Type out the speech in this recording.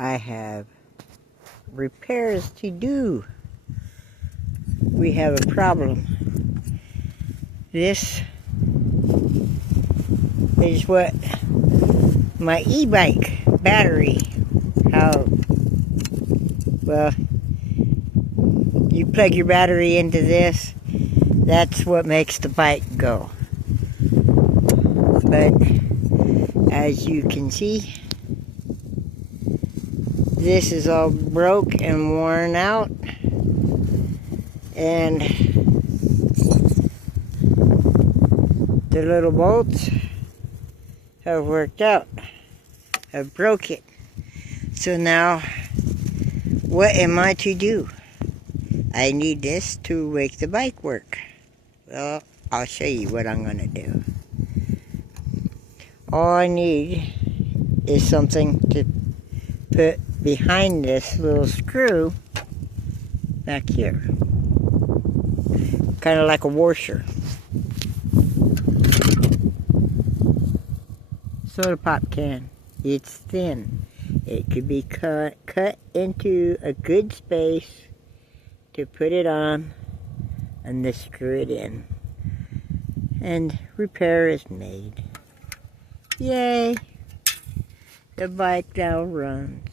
I have repairs to do. We have a problem. This is what my e-bike battery, well, you plug your battery into this, that's what makes the bike go. But as you can see, this is all broke and worn out, and the little bolts have worked out. I've broke it. So now, what am I to do? I need this to make the bike work. Well, I'll show you what I'm going to do. All I need is something to put behind this little screw back here. Kind of like a washer. Soda pop can. It's thin. It could be cut into a good space to put it on and then screw it in. And repair is made. Yay! The bike now runs.